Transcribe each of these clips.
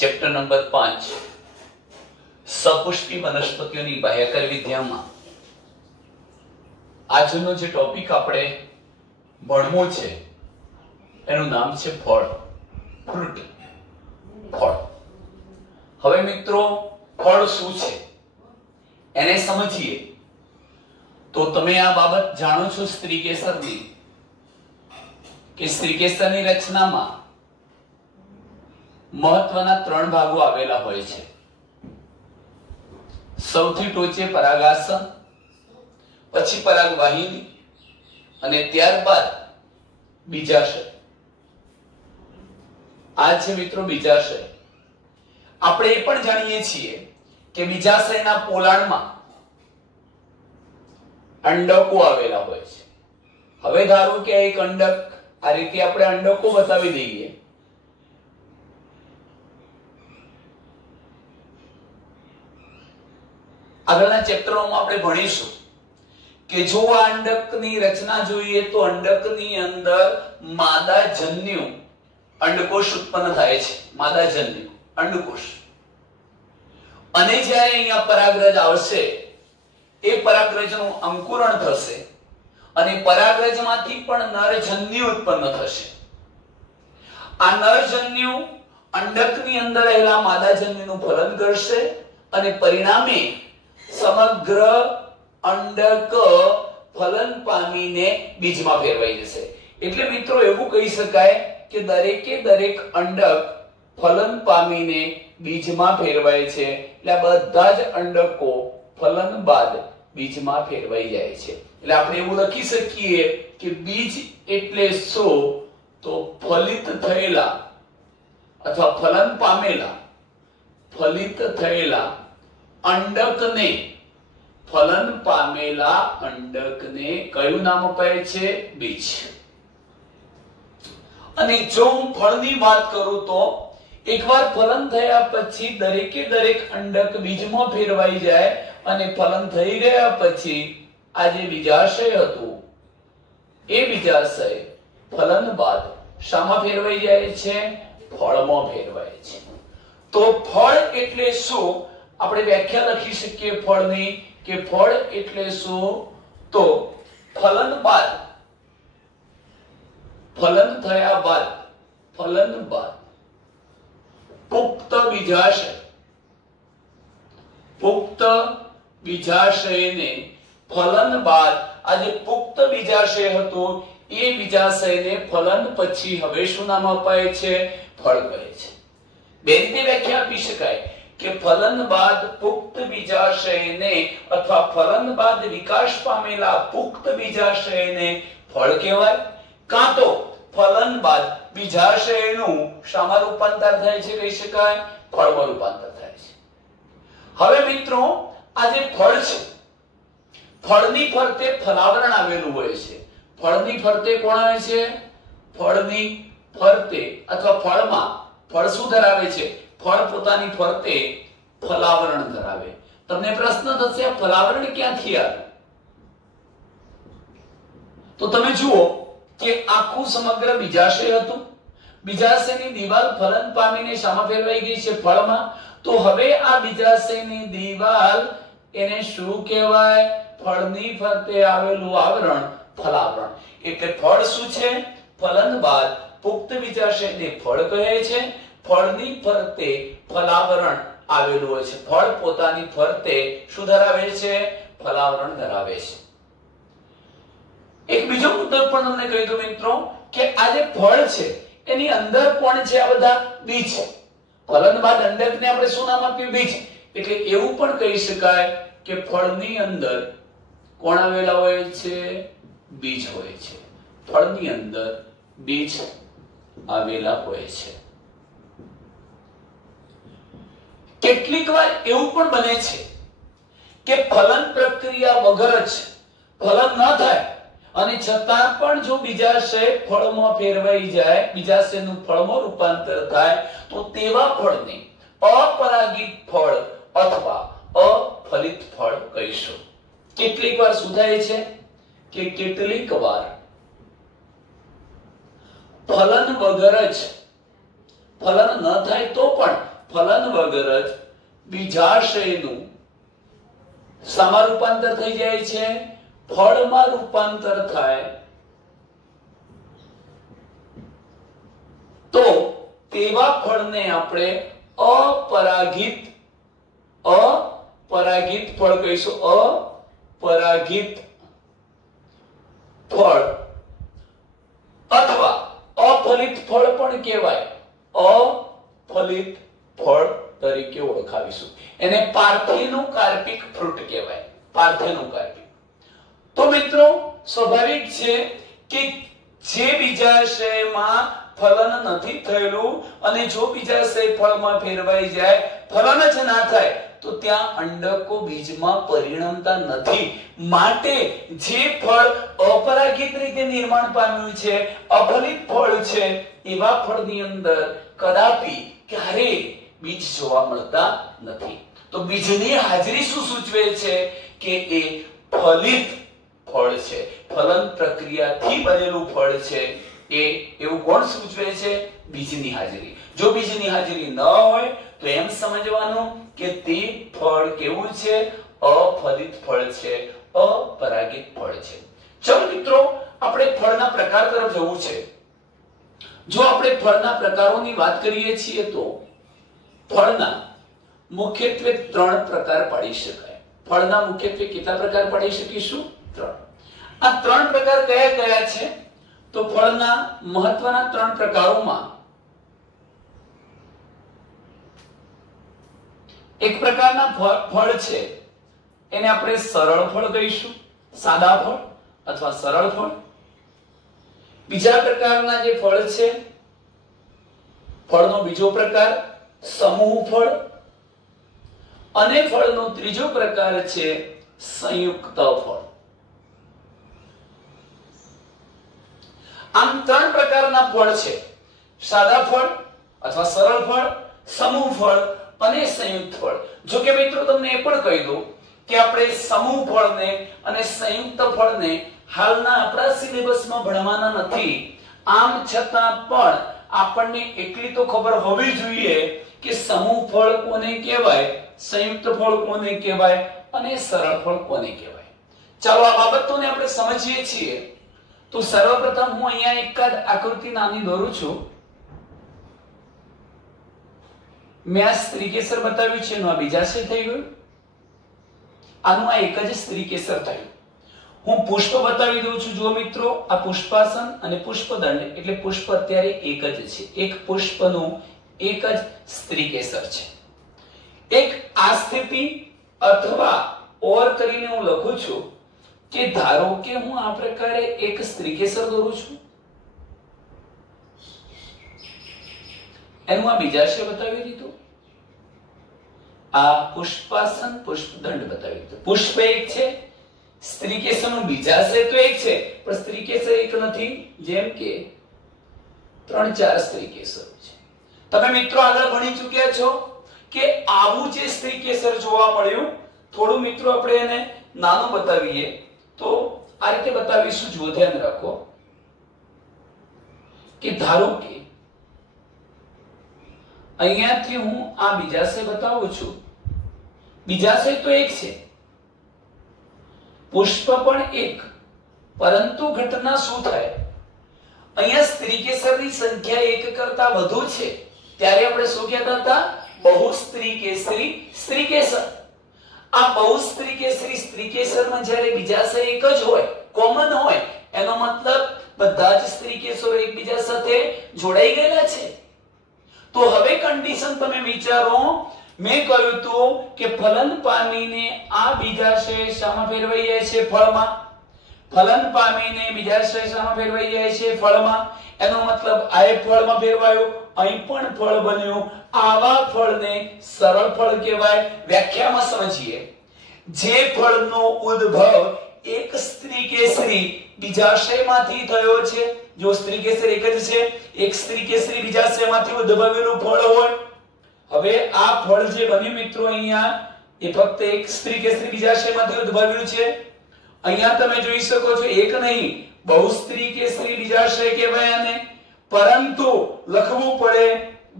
Chapter number 5 સપુષ્પી વનસ્પતિઓની બાહ્યકર વિદ્યામાં આજનો જે topic આપણે ભણવો છે એનું નામ છે ફળ, ફ્રૂટ, ફળ. હવે મિત્રો ફળ શું છે એને સમજીએ તો તમે આ બાબત જાણો છો સ્ત્રીકેસરની કે સ્ત્રીકેસરની રચનામાં મહત્વના 3 ભાગો આવેલા હોય છે. સૌથી ટોચે પરાગાસન, પછી પરાગવાહિની અને ત્યારબાદ બીજાશય. આ છે મિત્રો બીજાશય. આપણે એ પણ જાણીએ છીએ કે બીજાશયના પોલાણમાં અંડકો આવેલા હોય છે. હવે ધારો કે એક અંડક, આ રીતે આપણે અંડકો બતાવી દઈએ. આગળના ચેપ્ટરોમાં આપણે ભણીશું કે જો આ અંડકની રચના જોઈએ તો અંડકની અંદર માદાજન્યુ અંડકોષ ઉત્પન્ન થાય છે. માદાજન્યુ અંડકોષ. અને જ્યારે અહીંયા પરાગરજ આવશે એ પરાગરજનું અંકુરણ થશે અને પરાગરજમાંથી પણ નરજન્યુ ઉત્પન્ન થશે. આ નરજન્યુ અંડકની અંદર રહેલા માદાજન્યુનું ફલન કરશે અને પરિણામે સમગ્ર અંડક ફલન પામીને બીજમાં ફેરવાઈ જશે. એટલે મિત્રો એવું કહી શકાય કે દરેકે દરેક અંડક ફલન પામીને બીજમાં ફેરવાય છે. એટલે બધા જ અંડકો ફલન બાદ બીજમાં ફેરવાઈ જાય છે. એટલે આપણે એવું લખી શકીએ કે બીજ એટલે શું? તો ફલિત થયેલા અથવા ફલન પામેલા, ફલિત થયેલા અંડકને, ફલન પામેલા અંડકને કયું નામ અપાય છે? બીજ. અને જો હું ફળની વાત કરું તો એકવાર ફલન થયા પછી દરેકે દરેક અંડક બીજમાં ફેરવાઈ જાય અને ફલન થઈ ગયા પછી આ જે બીજાશય હતું એ બીજાશય ફલન બાદ શામાં ફેરવાઈ જાય છે? ફળમાં ફેરવાય છે. તો ફળ એટલે શું? આપણે વ્યાખ્યા લખી શકીએ ફળની કે ફળ એટલે શું? તો ફલન બાદ, ફલન થયા બાદ, ફલન બાદ પુખ્ત બીજાશય, પુખ્ત બીજાશયને ફલન બાદ આ જે પુખ્ત બીજાશય હતો એ બીજાશયને ફલન પછી હવે શું નામ અપાય છે? ફળ કહે છે. બે રીતે વ્યાખ્યા આપી શકાય કે ફલન બાદ પુખ્ત બીજાશયને અથવા ફલન બાદ વિકાસ પામેલા પુખ્ત બીજાશયને ફળ કહેવાય, કાં તો ફલન બાદ બીજાશયનું શામાં રૂપાંતર થાય છે? કહી શકાય ફળમાં રૂપાંતર થાય છે. હવે મિત્રો આ જે ફળ છે, ફળની ફરતે ફલાવરણ આવેલું હોય છે. ફળની ફરતે કોણ આવે છે? ફળની ફરતે અથવા ફળમાં ફળ શું ધરાવે છે? ફળ પોતાની ફરતે ફલાવરણ ધરાવે. તમને પ્રશ્ન થશે આ ફલાવરણ ક્યાંથી આવે? તો તમે જુઓ કે આખું સમગ્ર બીજાશય હતું. બીજાશયની દીવાલ ફલન પામીને શામાં ફેરવાઈ ગઈ છે? ફળમાં. તો હવે આ બીજાશયની દીવાલ એને શું કહેવાય? ફળની ફરતે આવેલું આવરણ ફલાવરણ. એટલે ફળ શું છે? ફલન બાદ પુખ્ત બીજાશયને ફળ કહે છે. ફળની ફરતે ફલાવરણ આવેલું હોય છે. ફળ પોતાની ફરતે શું ધરાવે છે? ફલાવરણ ધરાવે છે. એક બીજો મુદ્દો પણ તમને કહી દઉં મિત્રો કે આ જે ફળ છે એની અંદર કોણ છે? આ બધા બીજ. ફલન બાદ અંડકને આપણે શું નામ આપ્યું? બીજ. એટલે એવું પણ કહી શકાય કે ફળની અંદર કોણ આવેલા હોય છે? બીજ હોય છે. ફળની અંદર બીજ આવેલા હોય છે. કેટલીક વાર એવું પણ બને છે કે ફલન પ્રક્રિયા વગર જ ફલન ન થાય અને છતાં પણ જો બીજાશય ફળમાં ફેરવાઈ જાય, બીજાશયનું ફળમાં રૂપાંતર થાય તો તેવા ફળને અપરાગિત ફળ અથવા અફલિત ફળ કહીશું. કેટલીક વાર શું થાય છે કે કેટલીક વાર ફલન વગર જ, ફલન ન થાય તો પણ ફલન વગર જ બીજાશયનું શામાં રૂપાંતર થઈ જાય છે? ફળમાં રૂપાંતર થાય તો તેવા ફળને આપણે અપરાગિત ફળ કહીશું. અપરાગિત ફળ અથવા અફલિત ફળ પણ કહેવાય. અફલિત ફળ તરીકે ઓળખાવીશું. એને પાર્થેનોકાર્પિક ફ્રૂટ કહેવાય. પાર્થેનોકાર્પિક. તો મિત્રો સ્વાભાવિક છે કે જે બીજાશયમાં ફલન નથી થયેલું અને જો બીજાશય ફળમાં ફેરવાઈ જાય, ફલન જ ના થાય, તો ત્યાં અંડકો બીજમાં પરિણમતા નથી. માટે જે ફળ અપરાગિત રીતે નિર્માણ પામ્યું છે, અફલિત ફળ છે, એવા ફળની અંદર કદાપી ક્યારે બીજ જોવા મળતા નથી. તો બીજની હાજરી શું સૂચવે છે? કે એ ફલિત ફળ છે, ફલન પ્રક્રિયાથી બનેલું ફળ છે. એવું કોણ સૂચવે છે? બીજની હાજરી. જો બીજની હાજરી ન હોય તો એમ સમજવાનું કે તે ફળ કેવું છે? અફલિત ફળ છે, અપરાગિત ફળ છે. ચલો મિત્રો, આપણે ફળના પ્રકાર તરફ જવું છે. જો આપણે ફળના પ્રકારોની વાત કરીએ છીએ તો ફળના મુખ્યત્વે 3 પ્રકાર પાડી શકાય. ફળના મુખ્યત્વે કેટલા પ્રકાર પાડી શકીશું? 3. આ 3 પ્રકાર કયા કયા છે? તો ફળના મહત્વના 3 પ્રકારોમાં એક પ્રકારના ફળ છે એને આપણે સરળ ફળ કહીશું, સાદા ફળ અથવા સરળ ફળ. બીજા પ્રકારના જે ફળ છે, ફળનો બીજો પ્રકાર સમૂહ ફળ, અને ફળનો ત્રીજો પ્રકાર છે સંયુક્ત ફળ. આમ 3 પ્રકારના ફળ છે: સાદા ફળ અથવા સરળ ફળ, સમૂહ ફળ અને સંયુક્ત ફળ. જો કે મિત્રો તમને એ પણ કહી દઉં કે આપણે સમૂહ ફળને અને સંયુક્ત ફળને હાલના આપણા સિલેબસમાં ભણવાના નથી. આમ છતાં પણ આપણને એટલી તો ખબર હોવી જોઈએ કે સમૂહ ફળ કોને કહેવાય, સંયુક્ત ફળ કોને કહેવાય અને સરળ ફળ કોને કહેવાય. ચાલો આ બાબતોને આપણે સમજીએ છીએ. તો સર્વપ્રથમ હું અહીંયા એકાદ આકૃતિ નાની દોરું છું. મેં આ સ્ત્રીકેસર બતાવ્યું છે, એનું આ બીજાશય થઈ ગયું, આનું આ એક જ સ્ત્રીકેસર થયું. હું પુષ્પ બતાવી દઉં છું. જુઓ મિત્રો, આ પુષ્પાસન અને પુષ્પદંડ એટલે પુષ્પ અત્યારે એક જ છે. એક પુષ્પનું એક જ સ્ત્રીકેસર છે. એક આ સ્થિતિ અથવા ઓર કરીને હું લખું છું કે ધારો કે હું આ પ્રકારે એક સ્ત્રીકેસર દોરું છું, એનું આ બીજાશય બતાવી દીધું, આ પુષ્પાસન પુષ્પદંડ બતાવી દીધું. પુષ્પ એક છે, સ્ત્રીકેસરનું બીજાશય તો એક છે, પણ સ્ત્રીકેસર એક નથી, જેમ કે 3-4 સ્ત્રીકેસર છે. તમે મિત્રો આગળ ભણી ચૂક્યા છો કે આવું જે સ્ત્રીકેસર જોવા મળ્યું, થોડું મિત્રો આપણે એને નાનું બતાવીએ તો આ રીતે બતાવીશું. જુઓ, ધ્યાન રાખો કે ધારો કે અહીંયાથી હું આ બીજાશય બતાવું છું. બીજાશય તો એક છે, પુષ્પ પણ એક, પરંતુ ઘટના શું થાય? અહીંયા સ્ત્રીકેસરની સંખ્યા એક કરતા વધુ છે, ત્યારે આપણે શું કહેતા હતા? બહુસ્ત્રીકેસરી સ્ત્રીકેસર. આ બહુસ્ત્રીકેસરી સ્ત્રીકેસરમાં જ્યારે બીજાશય એક જ હોય, કોમન હોય, એનો મતલબ બધા જ સ્ત્રીકેસરો એકબીજા સાથે જોડાઈ ગયેલા છે. તો હવે કન્ડિશન તમે વિચારો, મેં કહ્યું હતું કે ફલન પામીને આ બીજાશય શામાં ફેરવાઈ જાય છે? ફળમાં. ફલન પામીને બીજાશય શામાં ફેરવાઈ જાય છે? ફળમાં. એનો મતલબ આ ફળમાં ફેરવાયું, અહીં પણ ફળ બન્યું. આવા ફળને સરળ ફળ કહેવાય. વ્યાખ્યામાં સમજીએ. જે ફળનો ઉદ્ભવ એક સ્ત્રીકેસરી બીજાશયમાંથી થયો છે, જો સ્ત્રીકેસર એક જ છે, એક સ્ત્રીકેસરી બીજાશયમાંથી ઉદ્ભવેલું ફળ હોય. હવે આ ફળ જે બન્યું મિત્રો અહીંયા, એ ફક્ત એક સ્ત્રીકેસરી બીજાશયમાંથી ઉદ્ભવ્યું છે. અહીંયા તમે જોઈ શકો છો, એક નહીં, બહુસ્ત્રીકેસરી બીજાશય કહેવાય આને. પરંતુ લખવું પડે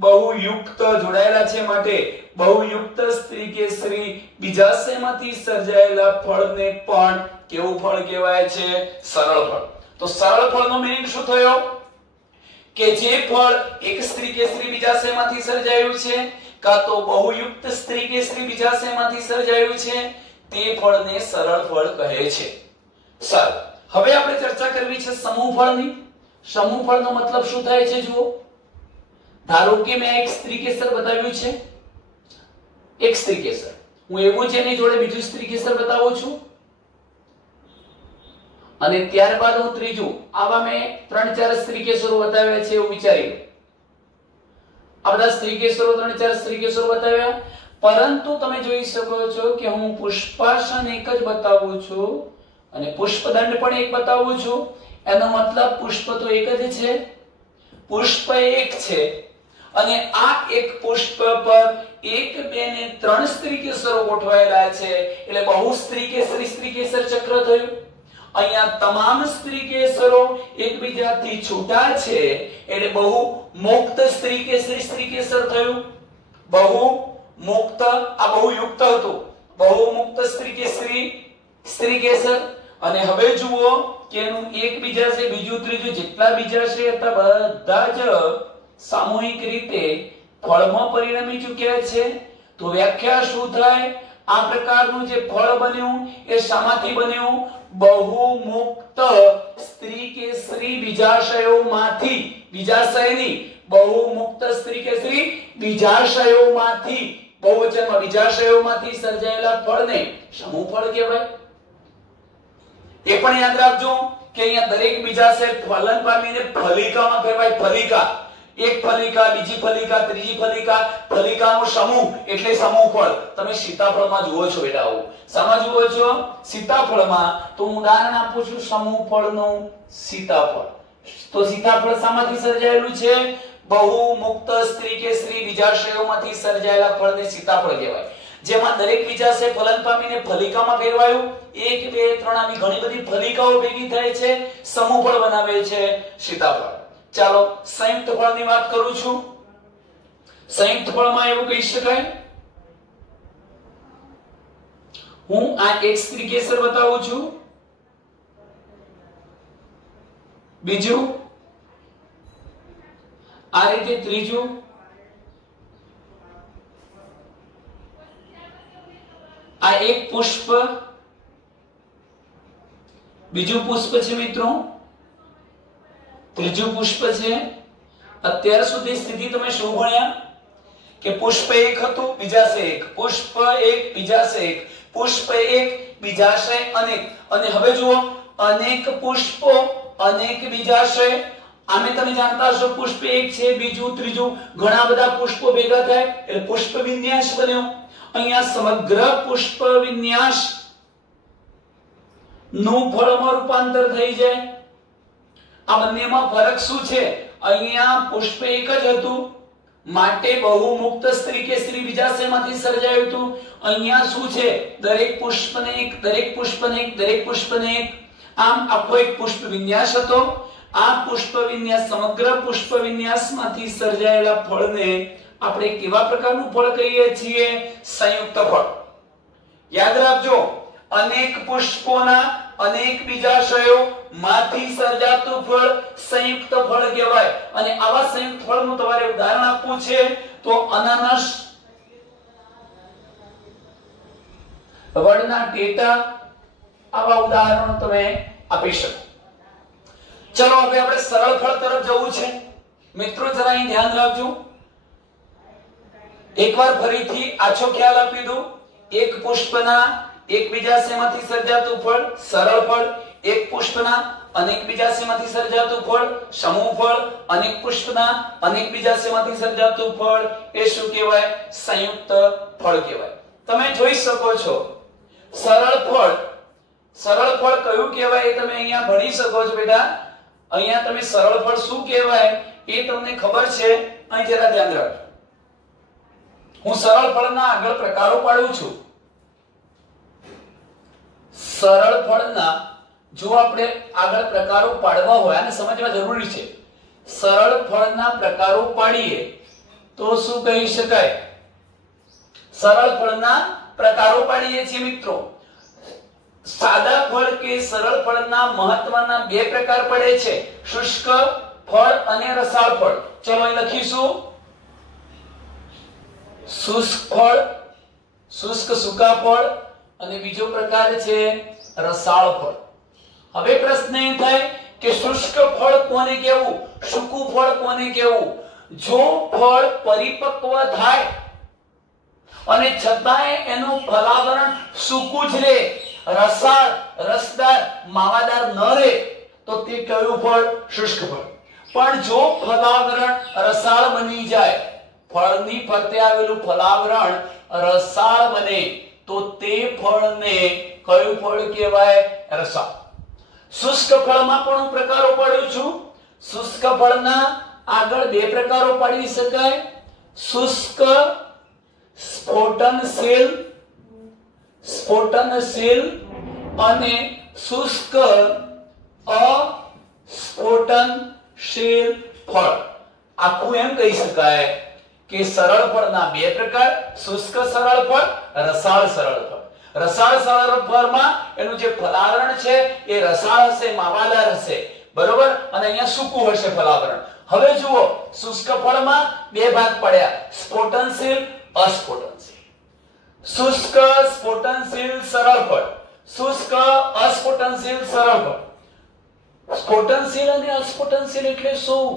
બહુયુક્ત જોડાયેલા છે માટે બહુયુક્ત સ્ત્રી કેસરી બીજાશયમાંથી સર્જાયેલા ફળને પણ કેવું ફળ કહેવાય છે? સરળ ફળ. તો સરળ ફળનો મીનિંગ શું થયો? કે જે ફળ એક સ્ત્રી કેસરી બીજાશયમાંથી સર્જાયું છે કાં તો બહુયુક્ત સ્ત્રી કેસરી બીજાશયમાંથી સર્જાયું છે તે ફળને સરળ ફળ કહે છે. સારું, હવે આપણે ચર્ચા કરવી છે સમૂહ ફળની. સમૂહ ફળનો મતલબ શું થાય છે જુઓ. ધારો કે મેં એક સ્ત્રી કેસર બતાવ્યું છે, એક સ્ત્રી કેસર, હું એવું જ એની જોડે બીજું સ્ત્રી કેસર બતાવું છું અને ત્યારબાદ હું ત્રીજું. આવા મેં 3-4 સ્ત્રી કેસરો બતાવ્યા છે એવું વિચારી લો. આ બધા સ્ત્રી કેસરો 3-4 સ્ત્રી કેસરો બતાવ્યા, પરંતુ તમે જોઈ શકો છો કે હું પુષ્પાસન એક જ બતાવું છું અને પુષ્પદંડ પણ એક બતાવું છું. એનો મતલબ પુષ્પ તો એક જ છે, પુષ્પ એક છે અને આ એક પુષ્પ પર 1, 2 ને 3 સ્ત્રી કેસરો ગોઠવાયેલા છે એટલે બહુ સ્ત્રી કેસર ચક્ર થયું. અહીંયા તમામ સ્ત્રી કેસરો એકબીજાથી છૂટા છે એટલે બહુ મુક્ત સ્ત્રી કેસર થયું. બહુ મુક્ત, આ બહુ યુક્ત હતું, બહુ મુક્ત સ્ત્રી કેસર. અને હવે જુઓ કે એનું એક બીજા છે, બીજું ત્રીજું જેટલા બીજા છે હતા બધા જ સામૂહિક રીતે ફળમાં પરિણમી ચૂક્યા છે. તો વ્યાખ્યા શું થાય? આ પ્રકારનું જે ફળ બન્યું એ શામાંથી બન્યું? બહુ મુક્ત સ્ત્રી કેસરી બીજાશયોમાંથી, બીજાશયની બહુ મુક્ત સ્ત્રી કેસરી બીજાશયોમાંથી, બહુવચનમાં બીજાશયોમાંથી સર્જાયેલા ફળને સમૂહ ફળ કહેવાય. એ પણ યાદ રાખજો કે અહીંયા દરેક બીજાશય ફલન પામીને ફલિકામાં ફેરવાય. ફલિકા, એક ફલિકા, બીજી ફલિકા, ત્રીજી ફલિકા, ફલિકાનો સમૂહ એટલે સમૂહ ફળ. તમે સીતાફળમાં જુઓ છો બેટા આવું. શામાં જુઓ છો? સીતાફળમાં. તો હું ઉદાહરણ આપું છું સમૂહ ફળનું. સીતાફળ. તો સીતાફળ શામાંથી સર્જાયેલું છે? બહુ મુક્ત સ્ત્રી કેસરી બીજાશયોમાંથી સર્જાયેલા ફળને સીતાફળ કહેવાય. જેમાં દરેક બીજાશય ફલન પામીને ફલિકામાં ફેરવાયું. 1, 2, 3 આવી ઘણી બધી ફલિકાઓ ભેગી થાય છે, સમૂહ ફળ બનાવે છે સીતાફળ. ચાલો સંયુક્ત ફળની વાત કરું છું. સંયુક્ત ફળમાં એવું કહી શકાય, હું આ એક સ્ત્રી કેસર બતાવું છું, બીજું આ રીતે ત્રીજું, આ એક પુષ્પ, બીજું પુષ્પ છે મિત્રો, ત્રીજું પુષ્પ છે. અત્યાર સુધી સ્થિતિ તમે શું ભણ્યા કે પુષ્પ એક હતું, બીજાશય એક, પુષ્પ એક, બીજાશય એક, પુષ્પ એક, બીજાશય અનેક. અને હવે જુઓ અનેક પુષ્પો, અનેક બીજાશય. આમે તમે જાણતા હશો પુષ્પ એક છે, બીજું ત્રીજું, ઘણા બધા પુષ્પો ભેગા થાય એટલે પુષ્પ વિન્યાસ બન્યો. અહીંયા સમગ્ર પુષ્પ વિન્યાસ નું ફળમાં રૂપાંતર થઈ જાય. આ બંનેમાં ફરક શું છે? અહીંયા પુષ્પ એક જ હતું માટે બહુ મુક્ત સ્ત્રી કેસરી બીજાશયમાંથી સર્જાયું હતું. અહીંયા શું છે? દરેક પુષ્પને એક, દરેક પુષ્પને એક, દરેક પુષ્પને એક, આમ આખો એક પુષ્પ વિન્યાસ હતો. આ પુષ્પ વિન્યાસ, સમગ્ર પુષ્પ વિન્યાસમાંથી સર્જાયેલા ફળને આપણે કેવા પ્રકારનું ફળ કહીએ છીએ? સંયુક્ત ફળ. યાદ રાખજો, અનેક પુષ્પોના અનેક બીજાશયો માંથી સર્જાતું ફળ સંયુક્ત ફળ કહેવાય. અને આવા સંયુક્ત ફળનું તમારે ઉદાહરણ આપવું છે તો અનાનસ, વડના ટેટા, આવા ઉદાહરણો તમે આપી શકો. ચલો હવે આપણે સરળ ફળ તરફ જવું છે. મિત્રો જરા અહીં ધ્યાન રાખજો. એકવાર ફરીથી આછો ખ્યાલ આપી દઉં. એક પુષ્પના એક બીજાશયમાંથી સર્જાતું ફળ સરળ ફળ, એક પુષ્પના અનેક બીજાશયમાંથી સર્જાતું ફળ સમૂહ ફળ, અનેક પુષ્પના અનેક બીજાશયમાંથી સર્જાતું ફળ એ શું કહેવાય? સંયુક્ત ફળ કહેવાય. તમે જોઈ શકો છો સરળ ફળ કયું કહેવાય એ તમે અહીંયા ભણી શકો છો બેટા. અહીંયા તમે સરળ ફળ શું કહેવાય એ તમને ખબર છે. અહીં જરા ધ્યાન રાખજો. હું સરળ ફળના આગળ પ્રકારો પાડું છું. સરળ ફળના જો આપણે આગળ પ્રકારો પાડવા હોય અને સમજવા જરૂરી છે. સરળ ફળના પ્રકારો પાડીએ તો શું કહી શકાય? સરળ ફળના પ્રકારો પાડીએ છીએ મિત્રો. સાદા ફળ કે સરળ ફળના મહત્વના બે પ્રકાર પડે છે, શુષ્ક ફળ અને રસાળ ફળ. ચલો અહીં લખીશું શુષ્ક ફળ, શુષ્ક સૂકા ફળ, અને બીજો પ્રકાર છે રસાળ ફળ. હવે પ્રશ્ન એ થાય કે શુષ્ક ફળ કોને કહેવું, સૂકું ફળ કોને કહેવું? જો ફળ પરિપક્વ થાય અને છતાંય એનું ફલાવરણ સૂકું જ રહે, રસાળ, રસદાર, માવાદાર ન રહે, તો તે કયું ફળ? શુષ્ક ફળ. પણ જો ફલાવરણ રસાળ બની જાય, ફળની ફરતે આવેલું ફલાવરણ રસાળ બને, તો તે ફળને કયું ફળ કહેવાય? રસાળ. શુષ્ક ફળમાં પણ હું પ્રકારો પાડું છું. શુષ્ક ફળના આગળ બે પ્રકારો પાડી શકાય, શુષ્ક સ્ફોટનશીલ, સ્ફોટનશીલ, અને શુષ્ક અસ્ફોટનશીલ ફળ. આખું એમ કહી શકાય કે સરળ ફળના બે પ્રકાર, શુષ્ક સરળ ફળ, રસાળ સરળ ફળ. રસાળ સરળ ફળમાં એનું જે ફલાવરણ છે એ રસાળ હશે, માવાદાર હશે, બરોબર, અને અહીંયા સૂકું હશે ફલાવરણ. હવે જુઓ, શુષ્ક ફળમાં બે ભાગ પડ્યા, સ્ફોટનશીલ, અસ્ફોટનશીલ. શુષ્ક સ્ફોટનશીલ સરળ ફળ, શુષ્ક અસ્ફોટનશીલ સરળ ફળ. સ્ફોટનશીલ અને અસ્ફોટનશીલ એટલે શું?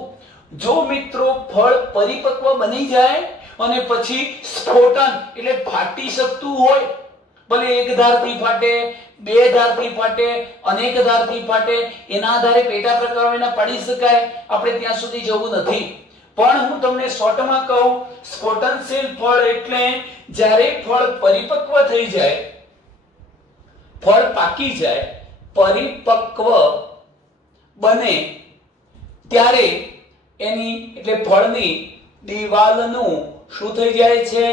જો મિત્રો ફળ પરિપક્વ બની જાય અને પછી સ્ફોટન એટલે ફાટી શકતું હોય, ભલે એક ધારથી ફાટે, બે ધારથી ફાટે, અનેક ધારથી ફાટે, એના આધારે પેટા પ્રકારો એના પાડી શકાય, આપણે ત્યાં સુધી જવું નથી. પણ હું તમને શોર્ટમાં કહું, સ્ફોટનશીલ ફળ એટલે જ્યારે ફળ પરિપક્વ થઈ જાય, ફળ પાકી જાય, પરિપક્વ બને, ત્યારે એની એટલે ફળની દિવાલનું શું થઈ જાય છે?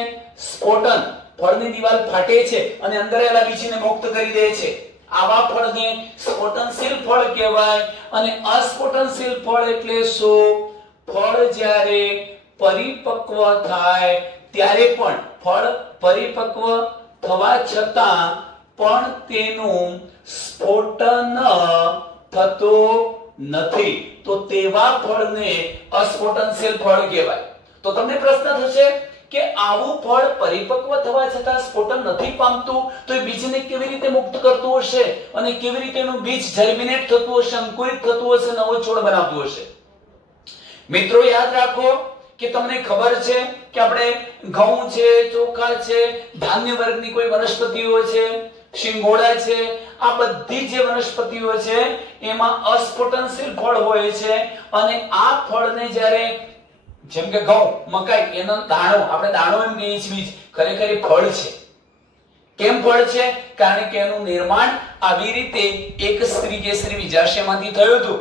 સ્ફોટન. ફળની દિવાલ ફાટે છે અને અંદર આવેલા બીજને મુક્ત કરી દે છે. આવા ફળને સ્ફોટનશીલ ફળ કહેવાય. અને અસ્ફોટનશીલ ફળ એટલે શું? ફળ જ્યારે પરિપક્વ થાય ત્યારે પણ, ફળ પરિપક્વ થવા છતાં પણ તેનું સ્ફોટન થતું નથી, તો તેવા ફળને અસ્ફોટનશીલ ફળ કહેવાય. તો તમને પ્રશ્ન થશે કે આવું ફળ પરિપક્વ થવા છતાં સ્ફોટન નથી પામતું, તો એ બીજને કેવી રીતે મુક્ત કરતું હશે અને કેવી રીતે એનું બીજ જર્મિનેટ થતું હશે, અંકુરિત થતું હશે, નવો છોડ બનાવતું હશે? મિત્રો યાદ રાખો કે તમને ખબર છે કે આપણે ઘઉં છે, ચોખા છે, ધાન્ય વર્ગની કોઈ વનસ્પતિઓ છે, શિંગોડા છે, આ બધી જે વનસ્પતિઓ છે એમાં અસ્ફોટનશીલ ફળ હોય છે. અને આ ફળને જ્યારે, જેમ કે ઘઉં, મકાઈ, એનો દાણો, આપણે દાણો એમ કહીએ છીએ, બીજ, ખરેખર એ ફળ છે. કેમ ફળ છે? કારણ કે એનું નિર્માણ આવી રીતે એક સ્ત્રી કેસરી બીજાશયમાંથી થયું હતું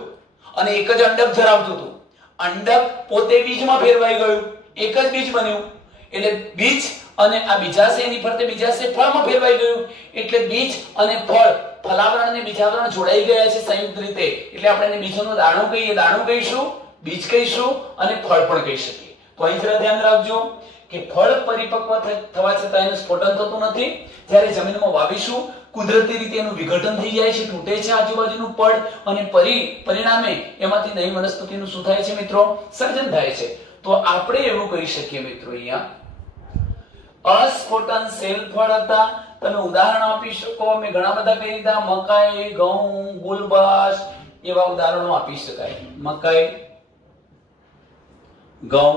અને એક જ અંડક ધરાવતું હતું. અંડક પોતે બીજમાં ફેરવાઈ ગયું, એક જ બીજ બન્યું, એટલે બીજ અને આ બીજાશય એની ફરતે બીજાશય ફળમાં ફેરવાઈ ગયું, એટલે બીજ અને ફળ, ફલાવરણ અને બીજાવરણ જોડાઈ ગયા છે સંયુક્ત રીતે, એટલે આપણે એને બીજનો દાણો કહીએ, દાણો કહીશું, બીજ કહીશું અને ફળ પણ કહી શકીએ. તો અહીં જરા ધ્યાન રાખજો કે ફળ પરિપક્વ થવા છતાં એનું સ્ફોટન થતું નથી. જ્યારે જમીનમાં વાવીશું, કુદરતી રીતે એનું વિઘટન થઈ જાય છે, તૂટે છે આજુબાજુનું પડ, અને પરિણામે એમાંથી નવી વનસ્પતિનું શું થાય છે મિત્રો? સર્જન થાય છે. તો આપણે એવું કહી શકીએ મિત્રો, અહીંયા અસ્ફોટનશીલ ફળ હતા. તમે ઉદાહરણ આપી શકો, મેં ઘણા બધા કહી દીધા, મકાઈ, ઘઉં, ગુલબાસ, એવા ઉદાહરણો આપી શકાય. મકાઈ, ઘઉં,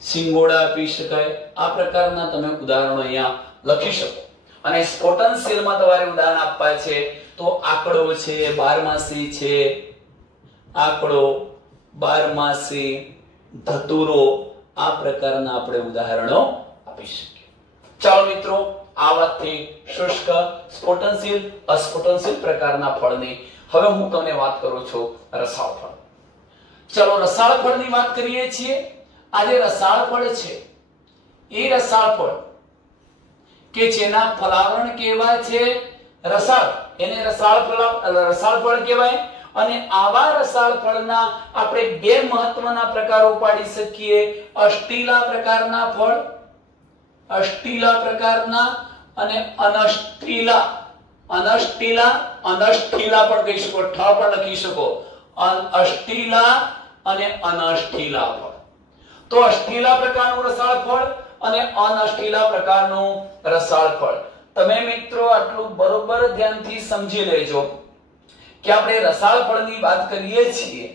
સિંગોડા આપી શકાય. આ પ્રકારના તમે ઉદાહરણો અહીંયા લખી શકો. અને સ્ફોટનશીલમાં તમારે ઉદાહરણ આપવા છે તો આકડો છે, બારમાસી છે, આકડો, બારમાસી, ધતુરો, આ પ્રકારના આપણે ઉદાહરણો આપી શકીએ. ચાલો મિત્રો, આ વાત થઈ શુષ્ક, સ્ફોટનશીલ, અસ્ફોટનશીલ પ્રકારના ફળની. હવે હું તમને વાત કરું છું રસાળ ફળ. ચલો રસાળ ફળની વાત કરીએ છીએ. આ જે રસાળ ફળ છે એ રસાળ ફળ કે જેના ફલાવરણ કહેવાય છે રસાળ, એને રસાળ ફળ કહેવાય. અને આવા રસાળ ફળના આપણે બે મહત્વના પ્રકારો પાડી શકીએ, અષ્ટીલા પ્રકારના ફળ, અષ્ટીલા પ્રકારના અને અનષ્ટીલા. અનષ્ટીલા, અનષ્ટીલા પણ કહી શકો, ઠ પણ લખી શકો, અષ્ટીલા અને અનષ્ટીલા ફળ. તો અષ્ટીલા પ્રકારનું રસાળ ફળ અને અનષ્ટીલા પ્રકારનું રસાળ ફળ. તમે મિત્રો આટલું બરોબર ધ્યાનથી સમજી લેજો કે આપણે રસાળ ફળની વાત કરીએ છીએ.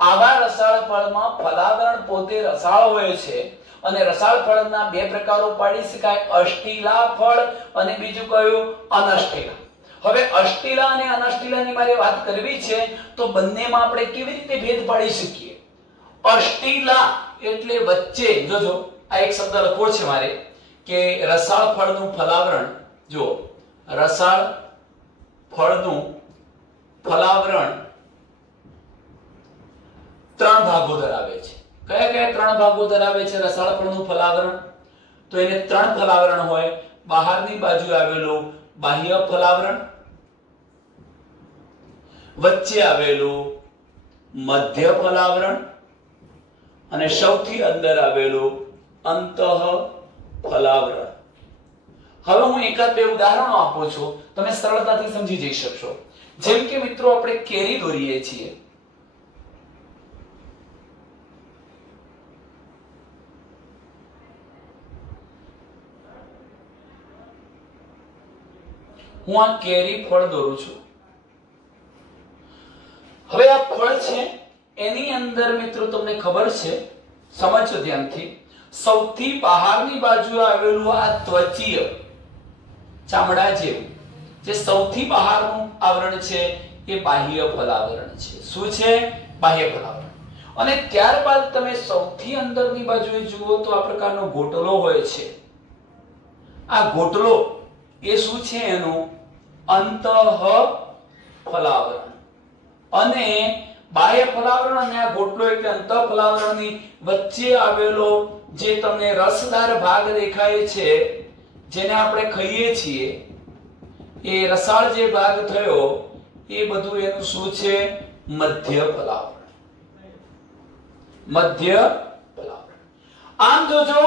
આવા રસાળ ફળમાં ફલાવરણ પોતે રસાળ હોય છે અને રસાળ ફળના બે પ્રકારો પાડી શકાય, અષ્ટીલા ફળ અને બીજું કયું, અનષ્ટીલા. હવે અષ્ટીલા અને અનષ્ટીલાની મારે વાત કરવી છે તો બંનેમાં આપણે કેવી રીતે ભેદ પાડી શકીએ? અષ્ટીલા એટલે વચ્ચે, જોજો આ એક શબ્દ લખવો છે મારે કે રસાળ ફળનું ફલાવરણ, જો રસાળ ફળનું ફલાવરણ ત્રણ ભાગો ધરાવે છે. કયા કયા ત્રણ ભાગો ધરાવે છે રસાળ ફળનું ફલાવરણ? તો એને ત્રણ ફલાવરણ હોય. બહારની બાજુ આવેલું બાહ્ય ફલાવરણ, વચ્ચે આવેલું મધ્ય ફલાવરણ અને સૌથી અંદર આવેલું અંતઃ ફલાવરણ. હવે હું એકાદ બે ઉદાહરણો આપું છું, તમે સરળતાથી સમજી જઈ શકશો. જેમ કે મિત્રો આપણે કેરી દોરીએ છીએ, હું આ કેરી ફળ દોરું છું. હવે આ ફળ છે, એની અંદર મિત્રો તમને ખબર છે, સમજો ધ્યાનથી, સૌથી બહારની બાજુ આવેલું આ ત્વચીય ચામડા જેવું જે સૌથી બહારનું આવરણ છે એ બાહ્ય ફલાવરણ છે. શું છે? બાહ્ય ફલાવરણ. અને ત્યારબાદ તમે સૌથી અંદરની બાજુએ જુઓ તો આ પ્રકારનો ગોટલો હોય છે. આ ગોટલો એ શું છે? એનું અંતઃ ફલાવરણ. અને બાહ્ય ફલાવરણ અને આ ગોટલો એટલે અંતઃ ફલાવરણની વચ્ચે આવેલો જે તમને રસદાર ભાગ દેખાય છે, જેને આપણે ખાઈએ છીએ, એ રસાળ જે ભાગ થયો એ બધું એનું શું છે? મધ્ય ફલાવરણ. મધ્ય ફલાવરણ. આમ જોજો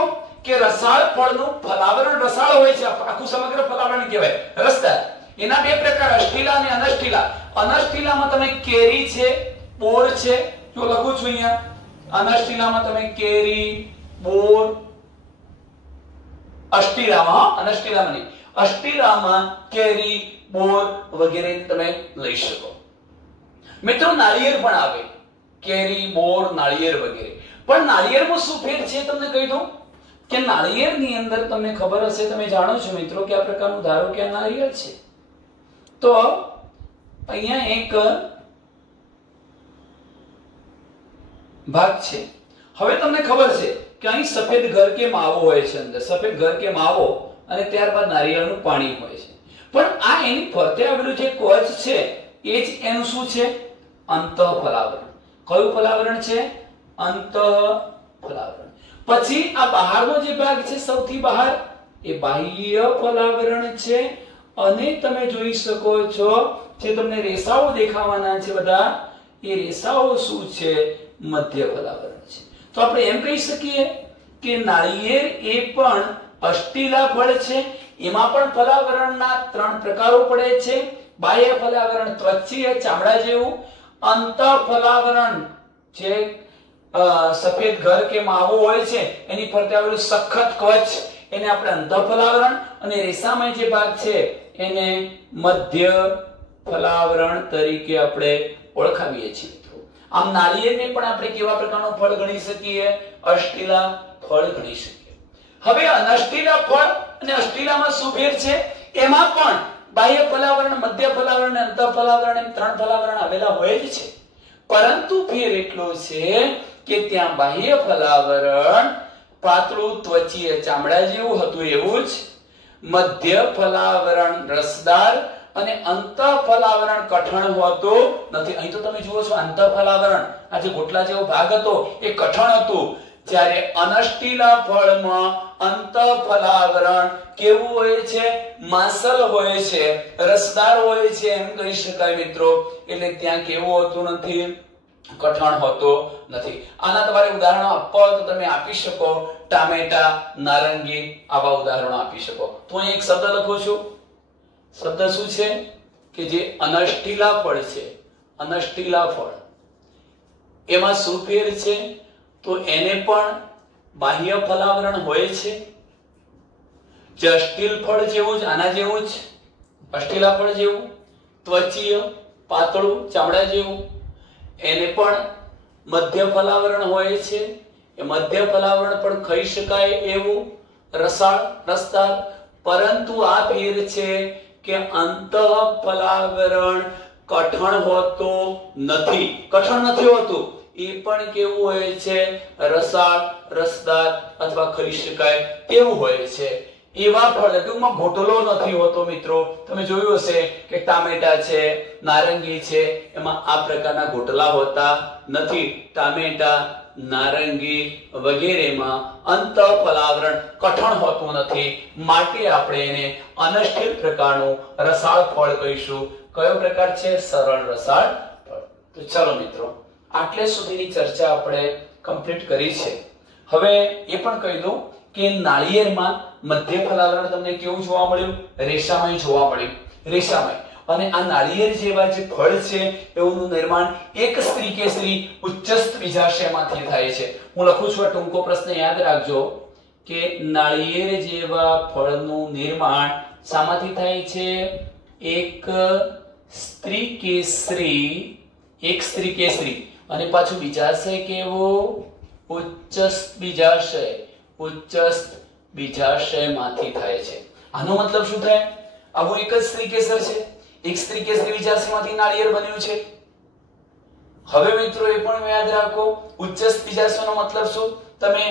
કે રસાળ ફળનું ફલાવરણ રસાળ હોય છે, આખું સમગ્ર ફલાવરણ કહેવાય રસદાર. એના બે પ્રકાર, અષ્ટીલા અને અનષ્ટીલા. અનષ્ટીલામાં તમે કેરી છે, બોર છે, જો લખું છું અહીંયા, અનષ્ટીલામાં તમે કેરી, બોર, અષ્ટીલામાં, અનષ્ટીલામાં નહીં, અષ્ટીલામાં કેરી, બોર વગેરે તમે લઈ શકો. મિત્રો નાળિયેર પણ આવે, કેરી, બોર, નાળિયેર વગેરે. પણ નાળિયેરમાં શું ફેર છે તમને કહી દઉં કે નાળિયેરની અંદર તમને ખબર હશે, તમે જાણો છો મિત્રો કે આ પ્રકારનું, ધારો કે આ નાળિયેર છે, તો અહીંયા એક ભાગ છે. હવે તમને ખબર છે કે અહીં સફેદ ઘર કે માવો હોય છે, અંદર સફેદ ઘર કે માવો, અને ત્યારબાદ નારિયેળનું પાણી હોય છે. પણ આ એની ફરતે આવેલું જે કવચ છે એ જ એનું શું છે? અંતઃ ફલાવરણ. કયું ફલાવરણ છે? અંતઃ ફલાવરણ. પછી આ બહારનો જે ભાગ છે, સૌથી બહાર, એ બાહ્ય ફલાવરણ છે. અને તમે જોઈ શકો છો જે તમને રેસાઓ દેખાવાના છે બધા, એ રેસાઓ શું છે? મધ્ય ફલાવરણ છે. તો આપણે એમ કહી શકીએ કે નાળિયેર એ પણ અષ્ટીલા ફળ છે. એમાં પણ ફલાવરણના ત્રણ પ્રકારો પડે છે. બાહ્ય ફલાવરણ ત્વચીય ચામડા જેવું, અંતઃ ફલાવરણ જે સફેદ ઘર કે માવો હોય છે એની ફરતે આવેલું સખત કવચ, એને આપણે અંતઃ ફલાવરણ, અને રેસામય જે ભાગ છે એને મધ્ય ફલાવરણ તરીકે આપણે ઓળખાવીએ છીએ. આમ નાળિયેરને પણ આપણે કેવા પ્રકારનું ફળ ગણી શકીએ? અષ્ટીલા ફળ ગણી શકીએ. હવે અનષ્ટીલા ફળ અને અષ્ટીલામાં શું ફેર છે? એમાં પણ બાહ્ય ફલાવરણ, મધ્ય ફલાવરણ અને અંતઃ ફલાવરણ એમ ત્રણ ફલાવરણ આવેલા હોય જ છે. પરંતુ ફેર એટલો છે કે ત્યાં બાહ્ય ફલાવરણ પાતળું ત્વચીય ચામડા જેવું હતું એવું જ, મધ્ય ફલાવરણ રસદાર અને અંતઃ ફલાવરણ કઠણ હોતું નથી. અહીં તો તમે જુઓ છો અંતઃ ફલાવરણ, આ જે ગોટલા જેવો ભાગ હતો એ કઠણ હતું, જ્યારે અનષ્ટિલા ફળમાં અંતઃફલાવરણ કેવું હોય છે? માસલ હોય છે, રસદાર હોય છે એમ કહી શકાય મિત્રો. એટલે ત્યાં કેવું હોતું નથી? કઠણ હોતો નથી. આના તમારે ઉદાહરણો આપવા હોય તો તમે આપી શકો. ટામેટા, નારંગી, આવા ઉદાહરણો આપી શકો. તો અહીં એક શબ્દ લખું છું. શબ્દ શું છે? કે જે અનષ્ટિલા ફળ છે, અનષ્ટિલા ફળ, એમાં શું ફેર છે? તો એને પણ બાહ્ય ફલાવરણ હોય છે, જે અષ્ટિલ ફળ જેવું જ, આના જેવું જ, અષ્ટિલા ફળ જેવું, ત્વચીય, પાતળું, ચામડા જેવું. એને પણ મધ્ય ફલાવરણ હોય છે. એ મધ્ય ફલાવરણ પણ ખાઈ શકાય એવું, રસાળ, રસદાર. પરંતુ આ ફેર છે કે અંતઃફલાવરણ કઠણ હોતો નથી. કઠણ નથી હોતું, એ પણ કેવું હોય છે? રસાળ, રસદાર અથવા ખાઈ શકાય તેવું હોય છે. એવા ફળ, ટૂંકમાં ઘોટલો નથી હોતો મિત્રો. તમે જોયું હશે કે ટામેટા છે, નારંગી છે, એમાં આ પ્રકારના ઘોટલા હોતા નથી. ટામેટા, નારંગી વગેરેમાં અંતઃફલાવરણ કઠણ હોતું નથી. માટે આપણે એને અનષ્ટિલ પ્રકારનું રસાળ ફળ કહીશું. કયો પ્રકાર છે? સરળ રસાળ ફળ. તો ચાલો મિત્રો, આટલે સુધીની ચર્ચા આપણે કમ્પ્લીટ કરી છે. હવે એ પણ કહી દઉં કે નાળિયેરમાં મધ્ય ફલાવરણ તમને કેવું જોવા મળ્યું? રેશામય જોવા મળ્યું. રેશામય. અને આ નાળિયેર જેવા જે ફળ છે એનું નિર્માણ એક સ્ત્રી કેસરી ઉચ્ચસ્થ બીજાશયમાંથી થાય છે. હું લખું છું, આ ટૂંકો પ્રશ્ન યાદ રાખજો કે નાળિયેર જેવા ફળનું નિર્માણ શામાંથી થાય છે? એક સ્ત્રી કેસરી, એક સ્ત્રી કેસરી, અને પાછું બીજાશય કેવો? ઉચ્ચસ્થ બીજાશય, ઉચ્ચસ્થ બીજાશયમાંથી થાય છે. આનો મતલબ શું થાય? આવું એક જ સ્ત્રી કેસર છે, એક સ્ત્રી કેસરી બીજાશયમાંથી નાળિયેર બન્યું છે. હવે મિત્રો એ પણ યાદ રાખો, ઉચ્ચસ્થ બીજાશયનો મતલબ શું? તમે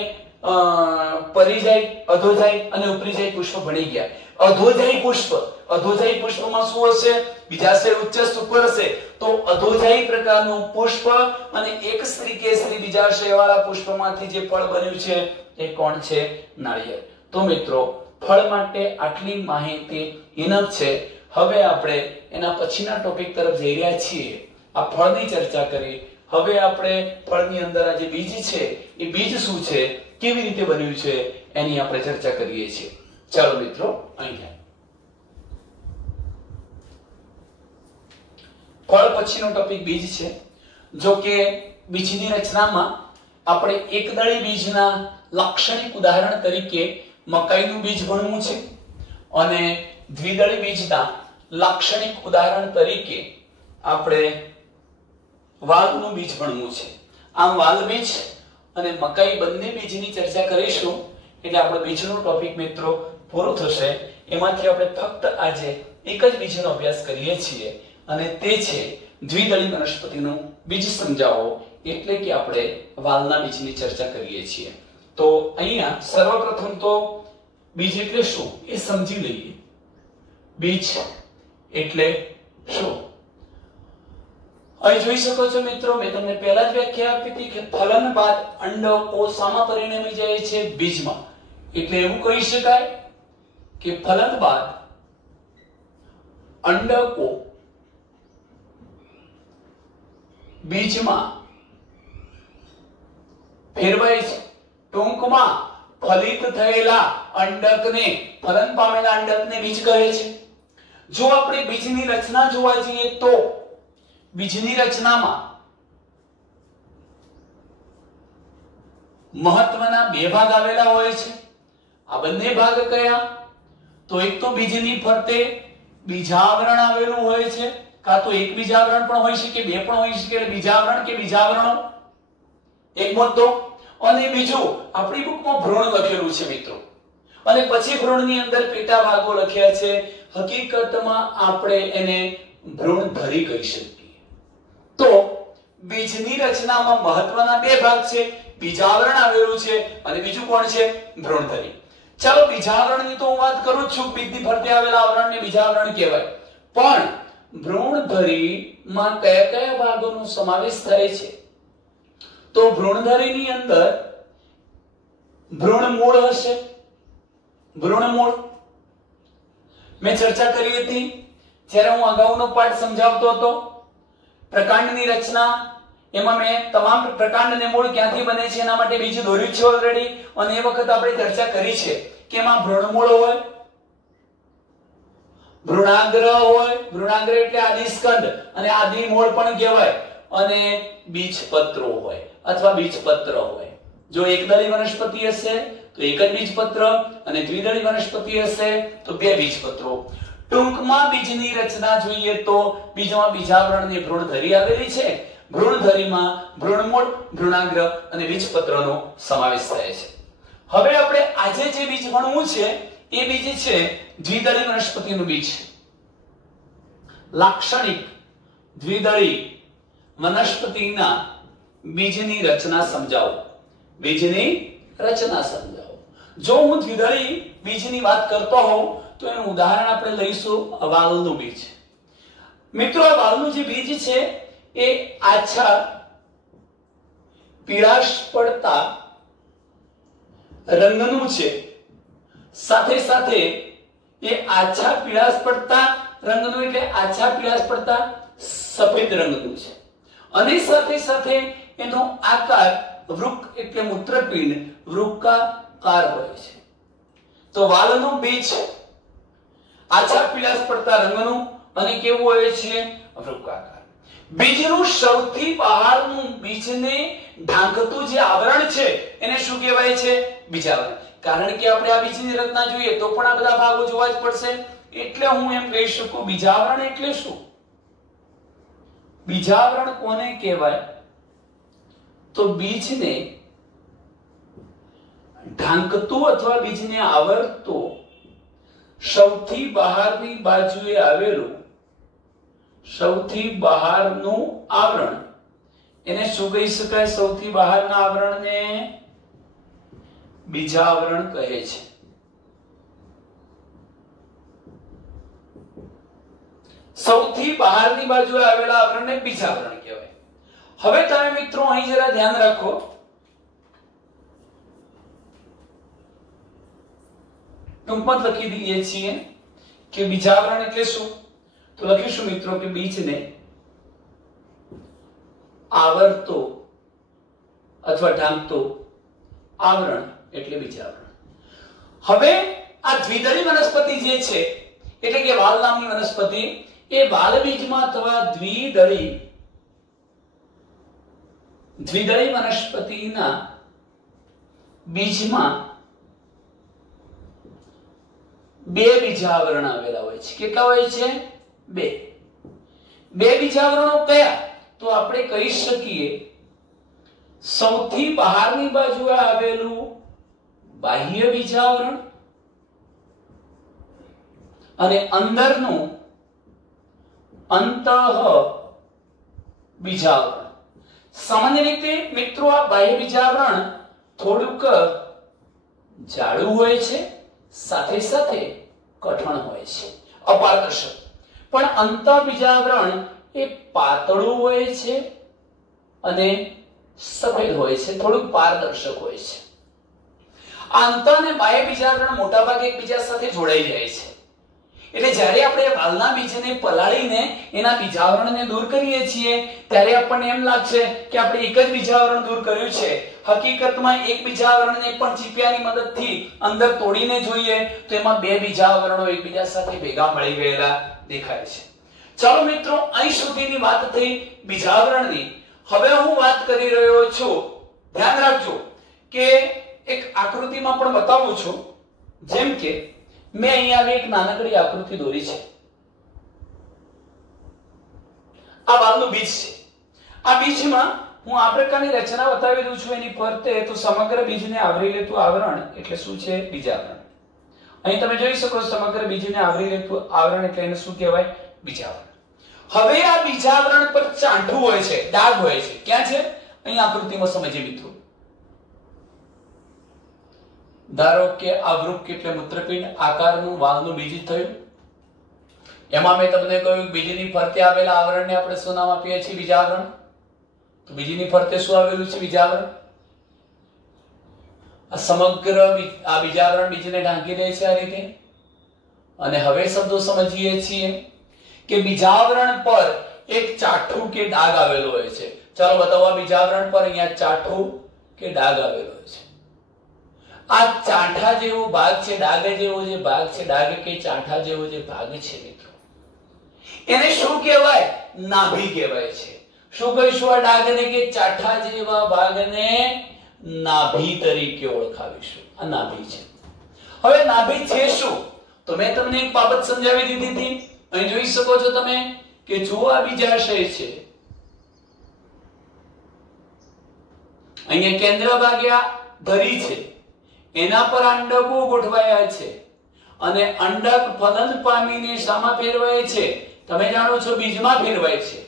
પરિજાય, અધોજાય અને ઉપરીજાય પુષ્પ ભણી ગયા. અધોજાય પુષ્પ, અધોજાય પુષ્પમાં શું હશે? બીજાશય ઉચ્ચસ્થ ઉપર હશે, તો અધોજાય પ્રકારનું પુષ્પ અને એક સ્ત્રી કેસરી બીજાશય વાળા પુષ્પમાંથી જે ફળ બન્યું છે એ કોણ છે? નાળિયેર. તો મિત્રો ફળ માટે આટલી માહિતી ઇનફ છે. હવે આપણે એના પછીના ટોપિક તરફ જઈ રહ્યા છીએ. આ ફળની ચર્ચા કરી. હવે આપણે ફળની અંદર આ જે બીજ છે એ બીજ શું છે, કેવી રીતે બન્યું છે એની આપણે ચર્ચા કરીએ છીએ. ચાલો મિત્રો, અહીંયા ફળ પછીનો ટોપિક બીજ છે. જો કે બીજની રચનામાં આપણે એકદળી બીજના લાક્ષણિક ઉદાહરણ તરીકે મકાઈનું બીજ ભણવું છે અને દ્વિદળી બીજના લાક્ષણિક ઉદાહરણ તરીકે આપણે વાલનું બીજ ભણવું છે. આમ વાલ બીજ અને મકાઈ બંને બીજની ચર્ચા કરીશું એટલે આપણો બીજનો ટોપિક મિત્રો પૂરો થશે. એમાંથી આપણે ફક્ત આજે એક જ બીજનો અભ્યાસ કરીએ છીએ અને તે છે દ્વિદળી વનસ્પતિનું બીજ સમજાવો, એટલે કે આપણે વાલના બીજની ચર્ચા કરીએ છીએ. તો અહીંયા સર્વપ્રથમ તો બીજ એટલે શું એ સમજી લઈએ. બીજ એટલે શું? અહીં જોઈ શકો છો મિત્રો, મેં તમને પહેલા જ વ્યાખ્યા આપી હતી કે ફલન બાદ અંડકોષ શામાં પરિણમી જાય છે? બીજમાં. એટલે એવું કહી શકાય કે ફલન બાદ અંડકો બીજમાં ફેરવાય છે. ટૂંકમાં ફલિત થયેલા અંડકને, ફલન પામેલા અંડકને બીજ કહે છે. જો આપણે બીજની રચના જોવા જઈએ તો બીજની રચનામાં મહત્વના બે ભાગ આવેલા હોય છે. આ બંને ભાગ કયા? તો એક તો બીજની ફરતે બીજાવરણ આવેલું હોય છે, કાં તો એક બીજાવરણ પણ હોઈ શકે, બે પણ હોઈ શકે, એટલે બીજાવરણ કે બીજાવરણો એક મુદ્દો. અને બીજું આપણી બુકમાં ભ્રૂણ લખેલું છે મિત્રો, અને પછી ભ્રૂણની અંદર પેટા ભાગો લખ્યા છે. હકીકતમાં આપણે એને ભ્રૂણધરી કહી શકીએ. તો બીજની રચનામાં મહત્વના બે ભાગ છે, બીજાવરણ આવેલું છે અને બીજું કોણ છે? ભ્રૂણધરી. ચાલો બીજાવરણની તો હું વાત કરું જ છું, બીજની ફરતે આવેલા આવરણને બીજાવરણ કહેવાય. પણ ભ્રૂણધરીમાં કયા કયા ભાગોનો સમાવેશ થાય છે? તો ભ્રૂણધરીની અંદર ભ્રૂણમૂળ હશે. ભ્રૂણમૂળ મેં ચર્ચા કરી હતી જ્યારે હું અગાઉનો પાઠ સમજાવતો હતો. પ્રકાંડની રચના, એમાં મેં તમામ પ્રકાંડ અને મૂળ ક્યાંથી બને છે એના માટે બીજું દોર્યું છે ઓલરેડી, અને એ વખત આપણે ચર્ચા કરી છે કે એમાં ભ્રૂણમૂળ હોય, ભ્રૂણાગ્ર હોય. ભ્રૂણાગ્ર એટલે આદિસ્કંદ અને આદિમૂળ પણ કહેવાય, અને બીજપત્રો હોય અથવા બીજપત્ર હોય. જો એકદળી વનસ્પતિ હશે તો એક જ બીજપત્ર, અને દ્વિદળી વનસ્પતિ હશે તો બે બીજપત્રો. ટૂંકમાં બીજની રચના જોઈએ તો બીજમાં બીજાવરણની ભ્રૂણધરી આવેલી છે. ભ્રૂણધરીમાં ભ્રૂણમૂળ, ભ્રૂણાગ્ર અને બીજપત્રનો સમાવેશ થાય છે. હવે આપણે આજે જે બીજ ભણવું છે એ બીજ છે દ્વિદળી વનસ્પતિનું બીજ. લાક્ષણિક દ્વિદળી વનસ્પતિના બીજની રચના સમજાવો. બીજની રચના સમજાવો. જો હું દ્વિદળી બીજની વાત કરતો હોઉં તો એનું ઉદાહરણ આપણે લઈશું વાલનું બીજ. મિત્રો, આ વાલનું જે બીજ છે એ આછા પીળાશ પડતા રંગનું છે. સાથે સાથે એ આછા પીળાશ પડતા રંગનું એટલે આછા પીળાશ પડતા સફેદ રંગનું છે, અને સાથે સાથે એનો આકાર વૃક્ક એટલે મૂત્રપિંડ વૃક્કાકાર હોય છે. તો વાલનું બીજ આછા પીળાશ પડતા રંગનું અને કેવું હોય છે? વૃક્કાકાર. બીજનું સૌથી બહારનું બીજને ઢાંકતું જે આવરણ છે એને શું કહેવાય છે? બીજાવરણ. કારણ કે આપણે આ બીજની રચના જોઈએ તો પણ આ બધા ભાગો જોવા જ પડશે, એટલે હું એમ કહી શકું બીજાવરણ એટલે શું? બીજાવરણ કોને કહેવાય? તો બીજને ઢાંકતું અથવા બીજને આવરતું સૌથી બહારની બાજુએ આવેલું સૌથી બહારનું આવરણ એને શું કહી શકાય? સૌથી બહારના આવરણને બીજાવરણ કહે છે. સૌથી બહારની બાજુએ આવેલા આવરણને બીજાવરણ કહેવાય. હવે તમે મિત્રો અહીં જરા ધ્યાન રાખો. ટૂંકમાં લખી દઈએ છીએ કે બીજાવરણ એટલે શું? તો લખીશું મિત્રો કે બીજને આવરતો અથવા ઢાંકતો આવરણ એટલે બીજાવરણ. હવે આ દ્વિદળી વનસ્પતિ જે છે એટલે કે વાલ નામની વનસ્પતિ, એ વાલ બીજમાં અથવા દ્વિદળી વનસ્પતિના બીજમાં બે બીજાવરણ આવેલા હોય છે. કેટલા હોય છે? બે. બે બીજાવરણો કયા? તો આપણે કહી શકીએ સૌથી બહારની બાજુએ આવેલું બાહ્ય બીજાવરણ અને અંદરનું અંતઃ બીજાવરણ. સામાન્ય રીતે મિત્રો આ બાહ્ય બીજાવરણ થોડુંક જાડું હોય છે, સાથે સાથે કઠણ હોય છે, અપારદર્શક. પણ અંતઃ બીજાવરણ એ પાતળું હોય છે અને સફેદ હોય છે, થોડુંક પારદર્શક હોય છે. આ અંતઃ અને બાહ્ય બીજાવરણ મોટા ભાગે એકબીજા સાથે જોડાઈ જાય છે. એટલે જ્યારે આપણે વાલના બીજને પલાળીને એના બીજાવરણને દૂર કરીએ છીએ ત્યારે આપણને એમ લાગશે કે આપણે એક જ બીજાવરણ દૂર કર્યું છે. હકીકતમાં એક બીજાવરણને પણ ચીપિયાની મદદથી અંદર તોડીને જોઈએ તો એમાં બે બીજાવરણો એકબીજા સાથે ભેગા મળી ગયેલા દેખાય છે. ચાલો મિત્રો, અહીં સુધીની વાત થઈ બીજાવરણની. હવે હું વાત કરી રહ્યો છું, ધ્યાન રાખજો કે એક આકૃતિમાં પણ બતાવું છું. જેમ કે મેં અહીંયા એક નાનકડી આકૃતિ દોરી છે. આ વાલનું બીજ છે. આ બીજમાં હું આ પ્રકારની રચના બતાવી દઉં છું એની ફરતે, તો સમગ્ર બીજને આવરી લેતું આવરણ એટલે શું છે? બીજાવરણ. અહીં તમે જોઈ શકો સમગ્ર બીજને આવરી લેતું આવરણ એટલે એને શું કહેવાય? બીજાવરણ. હવે આ બીજાવરણ પર ચાંઠું હોય છે, ડાઘ હોય છે. ક્યાં છે? અહીં આકૃતિમાં સમજીએ મિત્રો. ધારો કે આ વૃક્ક એટલે મૂત્રપિંડ આકારનું વાલનું બીજ થયું. એમાં મેં તમને કહ્યું બીજની ફરતે આવેલા આવરણને આપણે શું નામ આપીએ છીએ? બીજાવરણ. તો બીજની ફરતે શું આવેલું છે? બીજાવરણ. સમગ્ર આ બીજાવરણ બીજને ઢાંકી દે છે આ રીતે। અને હવે શબ્દો સમજીએ છીએ કે બીજાવરણ પર એક ચાઠું કે ડાઘ આવેલો હોય છે। ચાલો બતાવો, આ બીજાવરણ પર અહીંયા ચાઠું કે ડાઘ આવેલો હોય છે। આ ચાઠા જેવો ભાગ છે, ડાઘ જેવો જે ભાગ છે, ડાઘ કે ચાઠા જેવો જે ભાગ છે મિત્રો, એને શું કહેવાય? નાભી કહેવાય છે। શું કહીશું આ ડાઘને કે ચાઠા જેવા ભાગને નાભી તરીકે ઓળખાવીશું। આ નાભી છે। હવે નાભી છે શું? તો મેં તમને એક બાબત સમજાવી દીધી હતી। અહીં જોઈ શકો છો તમે કે જો આ બીજાશય છે, અહીંયા કેન્દ્ર ભાગ્યા ધરી છે, એના પર અંડકો ગોઠવાયા છે અને અંડક ફલન પામીને શામાં ફેરવાય છે? તમે જાણો છો બીજમાં ફેરવાય છે।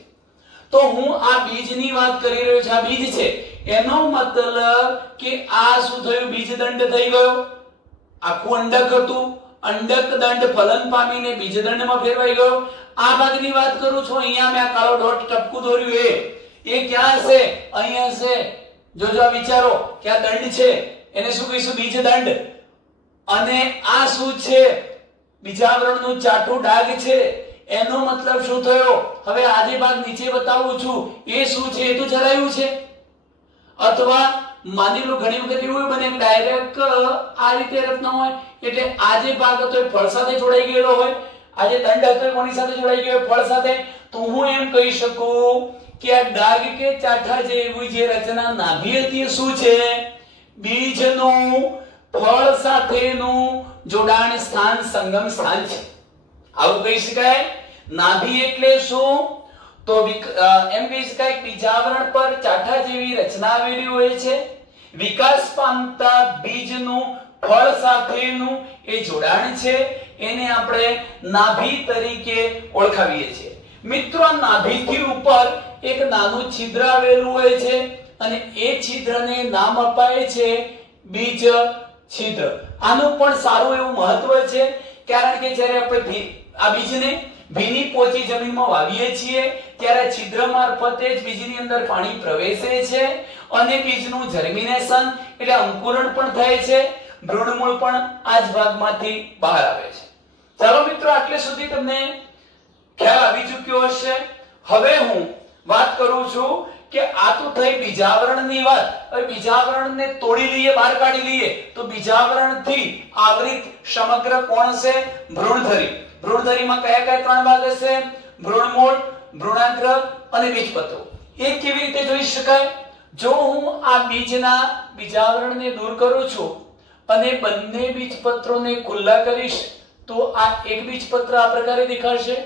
તો હું આ બીજની વાત કરી રહ્યો છું, આ બીજ છે, એનો મતલબ કે આ શું થયું? બીજદંડ થઈ ગયો। આખું અંડક હતું, અંડક દંડ ફલન પામીને બીજદંડમાં ફેરવાઈ ગયો। આ ભાગની વાત કરું છું। અહીંયા મેં આ કાળો ડોટ ટપકું દોર્યું, એ ક્યાં છે? અહીંયા છે। જોજો આ વિચારો કે આ દંડ છે, એને શું કહીશું? બીજદંડ। અને આ શું છે? બીજાવરણનું ચાઠું ડાઘ છે। એનો મતલબ શું થયો? હવે આ જે ભાગ નીચે બતાવું છું એ શું છે? એ તો ચલાયું છે। અથવા માની લો ઘણી વખત એવું બને કે ડાયરેક્ટ આ રીતે રચના હોય, એટલે આ જે ભાગ હતો એ ફળ સાથે જોડાઈ ગયેલો હોય, આ જે દંડ હતો એ કોની સાથે જોડાઈ ગયો? ફળ સાથે। તો હું એમ કહી શકું કે આ ડાઘ કે ચાઠા જેવી જે રચના નાભી હતી શું છે? બીજનું ફળ સાથેનું જોડાણ સ્થાન, સંગમ સ્થાન છે। આવું કહી શકાય। નાભી એટલે શું? તો એમ કહી શકાય કે બીજાવરણ પર ચાઠા જેવી રચના આવેલી હોય છે। વિકાસ પામતા બીજનું ફળ સાથેનું એ જોડાણ છે, એને આપણે નાભી તરીકે ઓળખાવીએ છીએ। મિત્રો, આ નાભીથી ઉપર એક નાનું છિદ્ર આવેલું હોય છે અને એ છિદ્રને નામ અપાય છે બીજ છિદ્ર। આનું પણ સારું એવું મહત્વ છે, કારણ કે જ્યારે આપણે આ બીજને ભીની પોચી જમીનમાં વાવીએ છીએ ત્યારે છિદ્ર મારફતે જ બીજની અંદર પાણી પ્રવેશે છે અને બીજનું જર્મિનેશન એટલે અંકુરણ પણ થાય છે, ભ્રૂણમૂળ પણ આ જ ભાગમાંથી બહાર આવે છે। ચાલો મિત્રો, આટલે સુધી તમને ખ્યાલ આવી ચૂક્યો હશે। હવે હું વાત કરું છું કે આ તો થઈ બીજાવરણની વાત। હવે બીજાવરણને તોડી લઈએ, બહાર કાઢી લઈએ તો બીજાવરણથી આવૃત સમગ્ર કોણ છે? ભ્રૂણધરી। ભ્રૂણધરીમાં કયા કયા ત્રણ ભાગ હશે? ભ્રૂણમૂળ, ભ્રૂણાગ્ર અને બીજપત્રો। એ કેવી રીતે જોઈ શકાય? જો હું આ બીજના બીજાવરણને દૂર કરું છું અને બંને બીજપત્રોને ખુલ્લા કરીશ તો આ એક બીજપત્ર આ પ્રકારે દેખાશે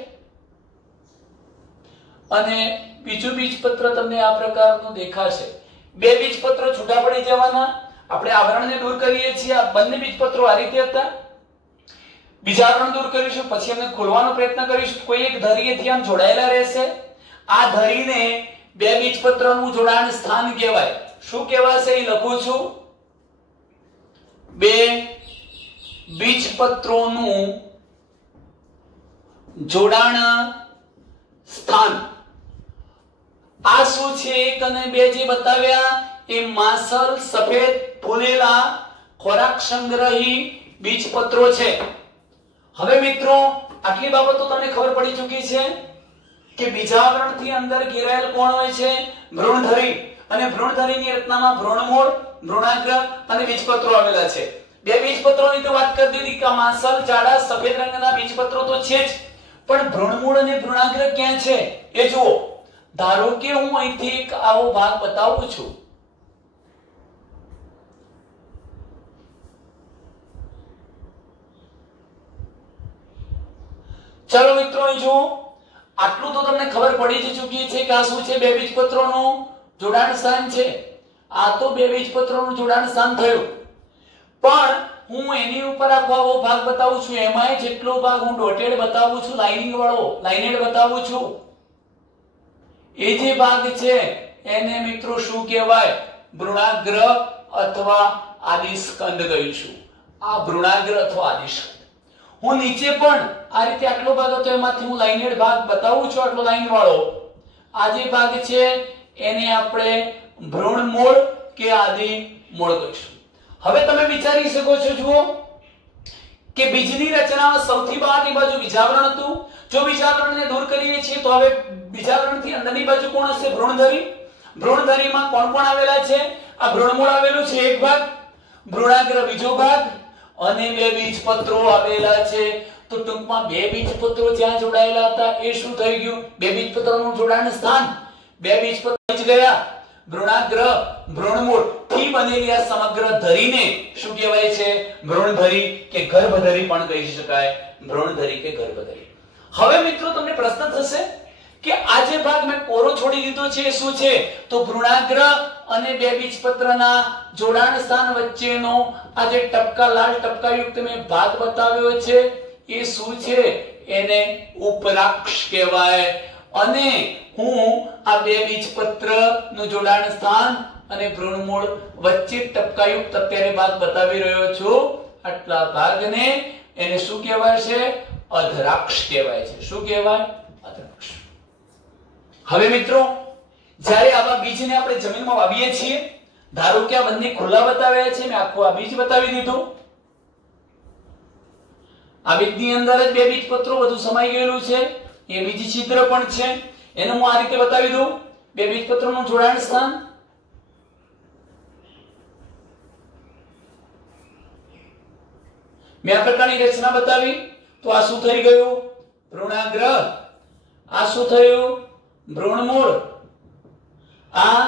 અને બીજું બીજપત્ર તમને આ પ્રકારનું દેખાશે। બે બીજપત્રો છૂટા પડી જવાના। આપણે આવરણને દૂર કરીએ છીએ, આ બંને બીજપત્રો આ રીતે હતા। બીજાવરણ દૂર કરીશું, પછી અમે ખોલવાનો પ્રયત્ન કરીશું, કોઈ એક ધરીએથી આમ જોડાયેલા રહેશે। આ ધરીને બે બીજપત્રનું જોડાણ સ્થાન કહેવાય। શું કહેવાશે એ લખું છું, બે બીજપત્રોનું જોડાણ સ્થાન। આ શું છે? 1 અને 2 જે બતાવ્યા એ માસલ સફેદ ફૂલેલા ખોરાક સંગ્રહી બીજપત્રો છે। હવે મિત્રો, આટલી બાબતો તમને ખબર પડી ચૂકી છે કે બીજાવરણથી અંદર ઘેરાયેલ કોણ હોય છે? ભ્રૂણધરી। અને ભ્રૂણધરીની રચનામાં ભ્રૂણમૂળ, ભ્રૂણાગ્ર અને બીજપત્રો આવેલા છે। બે બીજપત્રોની તો વાત કરી દીધી કે માસલ જાડા સફેદ રંગના બીજપત્રો તો છે જ, પણ ભ્રૂણમૂળ અને ભ્રૂણાગ્ર ક્યાં છે એ જુઓ। ધારો કે હું અહીંથી એક આવો ભાગ બતાવું છું, ચાલો મિત્રો અહીં જુઓ, આટલું તો તમને ખબર પડી જ ચૂકી છે કે આ શું છે? બે બીજપત્રોનું જોડાણ સ્થાન છે। આ તો બે બીજપત્રોનું જોડાણ સ્થાન થયું, પણ હું એની ઉપર આખો ભાગ બતાવું છું, એમાંય જેટલો ભાગ હું ડોટેડ બતાવું છું, લાઇનિંગ વાળો, લાઇનેડ બતાવું છું, એ જે ભાગ છે એને મિત્રો શું કહેવાય? ભ્રૂણાગ્ર અથવા આદિસ્કંદ કહીશું। આ ભ્રૂણાગ્ર અથવા આદિસ્કંદ। હું નીચે પણ આ રીતે આટલો ભાગ હતો એમાંથી હું લાઇનેડ ભાગ બતાવું છું, આટલો લાઇન વાળો। આ જે ભાગ છે એને આપણે ભ્રૂણમૂળ કે આદિમૂળ કહીશું। હવે તમે વિચારી શકો છો, જુઓ કે બીજની રચનામાં સૌથી બહારની બાજુ બીજાવરણ હતું. જો બીજાવરણને દૂર કરીએ છીએ તો હવે બીજાવરણથી અંદરની બાજુ કોણ હશે? ભ્રૂણધરી. ભ્રૂણધરીમાં કોણ કોણ આવેલા છે? આ ભ્રૂણમૂળ આવેલું છે એક ભાગ, ભ્રૂણાગ્ર બીજો ભાગ, અને બે બીજપત્રો આવેલા છે. તો ટૂંકમાં બે બીજપત્રો જ્યાં જોડાયેલા હતા એ શું થઈ ગયું? બે બીજપત્રોનું જોડાણ સ્થાન. બે બીજપત્રો જ ગયા. ભ્રૂણાગ્ર ભ્રૂણમૂળ થી બનેલી આ સમગ્ર ધરીને શું કહેવાય છે? ભ્રૂણધરી કે ગર્ભધરી પણ કહી શકાય. ભ્રૂણધરી કે ગર્ભધરી. હવે મિત્રો તમને પ્રશ્ન થશે કે આ જે ભાગ મેં કોરો છોડી દીધો છે એ શું છે? તો ભ્રૂણાગ્ર અને બે બીજપત્રના જોડાણ સ્થાન વચ્ચેનો આ જે ટપકા લાલ ટપકાયુક્ત મેં ભાગ બતાવ્યો છે એ શું છે? એને ઉપરાક્ષ કહેવાય. અને હું આ બે બીજપત્ર નું જોડાણ સ્થાન અને ભ્રૂણમૂળ વચ્ચે ટપકાયુક્ત અત્યારે ભાગ બતાવી રહ્યો છું. આટલા ભાગને એને શું કહેવાય છે? અધરાક્ષ કહેવાય છે. શું કહેવાય? અધરાક્ષ. હવે મિત્રો જ્યારે આવા બીજને આપણે જમીનમાં વાવીએ છીએ, ધારો કે આ બંને ખુલ્લા બતાવ્યા છે, મેં આખું આ બીજ બતાવી દીધું. આ બીજની અંદર જ બે બીજપત્રો બધું સમાઈ ગયેલું છે. એ બીજી છિદ્ર પણ છે, એને હું આ રીતે બતાવી દઉં. બે બીજપત્રોનું જોડાણ સ્થાન, મેં આ પ્રકારની રચના બતાવી. તો આ શું થઈ ગયું? ભ્રૂણાગ્ર. આ શું થયું? ભ્રૂણમૂળ. આ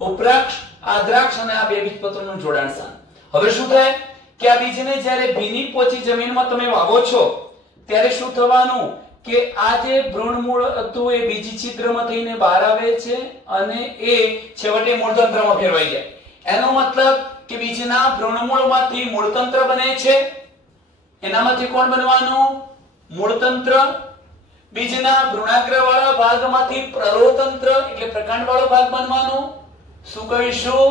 ઉપરાક્ષ, આદ્રાક્ષ અને આ બે બીજપત્રોનું જોડાણ સ્થાન. હવે શું થાય કે આ બીજને જ્યારે ભીની પોચી જમીનમાં તમે વાવો છો ત્યારે શું થવાનું કે આ જે ભ્રૂણમૂળ હતું એ બીજી છિદ્રમાં થઈને બહાર આવે છે અને એ છેવટે મૂળતંત્રમાં ફેરવાઈ જાય. એનો મતલબ કે બીજના ભ્રૂણમૂળમાંથી મૂળતંત્ર બને છે. એનામાંથી કોણ બનવાનું? મૂળતંત્ર. બીજના ભ્રૂણાગ્ર વાળા ભાગમાંથી પ્રરોહતંત્ર એટલે પ્રકાંડ વાળો ભાગ બનવાનો. શું કહીશું?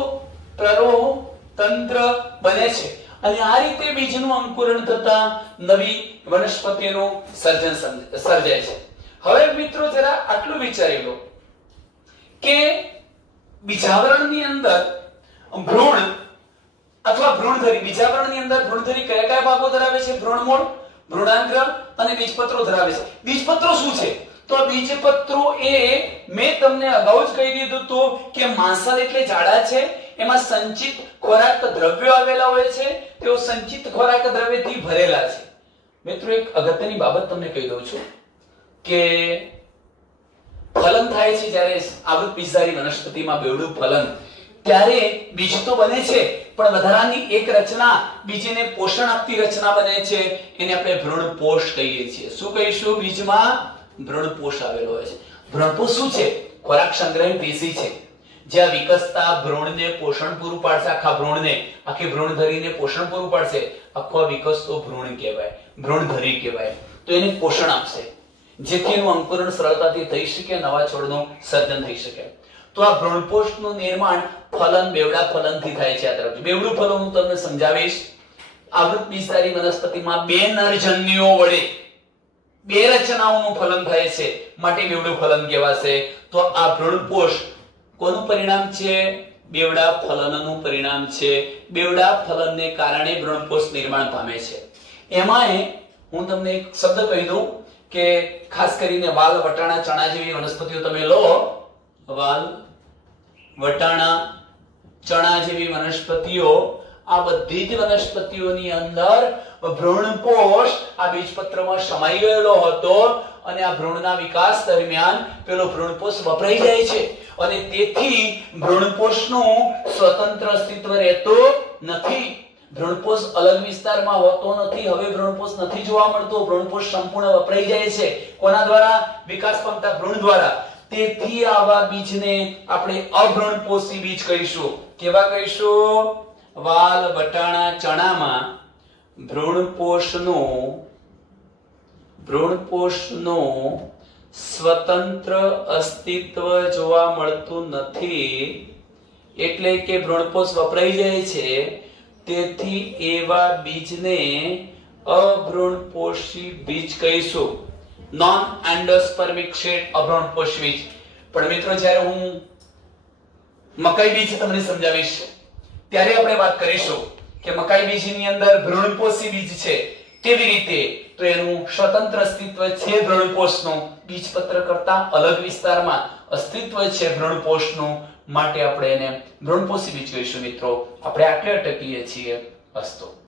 પ્રરોહતંત્ર બને છે. અને આ રીતે બીજનું અંકુરણ થતા નવી વનસ્પતિનું સર્જન સર્જાય છે. હવે મિત્રો જરા આટલું વિચારી લો કે બીજાવરણની અંદર ભ્રૂણ અથવા ભ્રૂણધરી, બીજાવરણની અંદર ભ્રૂણધરી કયા કયા ભાગો ધરાવે છે? ભ્રૂણમૂળ, ભ્રૂણાગ્ર અને બીજપત્રો ધરાવે છે. બીજપત્રો શું છે? તો આ બીજપત્રો એ મેં તમને અગાઉ જ કહી દીધું હતું કે માંસલ એટલે જાડા છે. એમાં સંચિત ખોરાક દ્રવ્યો આવેલા હોય છે. તેઓ સંચિત ખોરાક દ્રવ્યથી ભરેલા છે. મિત્રો એક અગત્યની બાબત તમને કહી દઉં છું કે ફલન થાય છે જ્યારે આવૃત બીજધારી વનસ્પતિમાં બેવડું ફલન, ત્યારે બીજ તો બને છે પણ વધારાની એક રચના બીજને પોષણ આપતી રચના બને છે. એને આપણે ભ્રૂણપોષ કહીએ છીએ. શું કહીશું? બીજમાં ભ્રૂણપોષ આવેલો હોય છે. ભ્રૂણપોષ શું છે? ખોરાક સંગ્રહી પેશી છે. જ્યાં વિકસતા ભ્રૂણને પોષણ પૂરું પાડશે, આખા ભ્રૂણને, આખી ભ્રૂણધરીને પોષણ પૂરું પાડશે. આખો વિકસતો ભ્રૂણ કહેવાય, ભ્રૂણધરી કહેવાય. તો એને પોષણ આપશે જેથી એનું અંકુરણ સરળતાથી થઈ શકે, નવા છોડનું સર્જન થઈ શકે. તો આ ભ્રૂણપોષનું નિર્માણ ફલન, બેવડા ફલનથી થાય છે. આ તરફ બેવડું ફલન હું તમને સમજાવીશ. આવૃત બીજધારી વનસ્પતિમાં બે નરજન્યુઓ વડે બે રચનાઓનું ફલન થાય છે, માટે બેવડું ફલન કહેવાશે. તો આ ભ્રૂણપોષ કોનું પરિણામ છે? બેવડા ફલનનું પરિણામ છે. બેવડા ફલનને કારણે ભ્રૂણપોષ નિર્માણ પામે છે. એમાંય હું તમને એક શબ્દ કહી દઉં કે ખાસ કરીને વાલ, વટાણા, ચણા જેવી વનસ્પતિઓ તમે લો. વાલ, વટાણા, ચણા જેવી વનસ્પતિઓ, આ બધી જ વનસ્પતિઓની અંદર ભ્રૂણપોષ આ બીજપત્રમાં સમાઈ ગયેલો હતો અને આ ભ્રૂણના વિકાસ દરમિયાન પેલો ભ્રૂણપોષ વપરાઈ જાય છે અને તેથી ભ્રૂણપોષનું સ્વતંત્ર અસ્તિત્વ રહેતું નથી. ભ્રૂણપોષ અલગ વિસ્તારમાં હોતો નથી. હવે ભ્રૂણપોષ નથી જોવા મળતો. ભ્રૂણપોષ સંપૂર્ણ વપરાઈ જાય છે. કોના દ્વારા? વિકાસ પામતા ભ્રૂણ દ્વારા. તેથી આવા બીજને આપણે અભ્રૂણપોષી બીજ કહીશું. કેવા કહીશું? વાલ, વટાણા, ચણામાં ભ્રૂણપોષનું સ્વતંત્ર અસ્તિત્વ જોવા મળતું નથી. એટલે કે ભ્રૂણપોષ વપરાઈ જાય છે. તેથી એવા બીજને અભ્રૂણપોષી બીજ કહીશું. નોન એન્ડોસ્પર્મિક સીડ, અભ્રૂણપોષી બીજ. પણ મિત્રો જ્યારે હું મકાઈ બીજ તમને સમજાવીશ ત્યારે આપણે વાત કરીશું કે મકાઈ બીજની અંદર ભ્રૂણપોષી બીજ છે, કેવી રીતે? તો એનું સ્વતંત્ર અસ્તિત્વ છે ભ્રૂણપોષનું, બીજપત્ર કરતા અલગ વિસ્તારમાં અસ્તિત્વ છે ભ્રૂણપોષનું, માટે આપણે એને ભ્રૂણપોષી બીજ કહીશું. મિત્રો આપણે આટલે અટકીએ છીએ. અસ્તુ.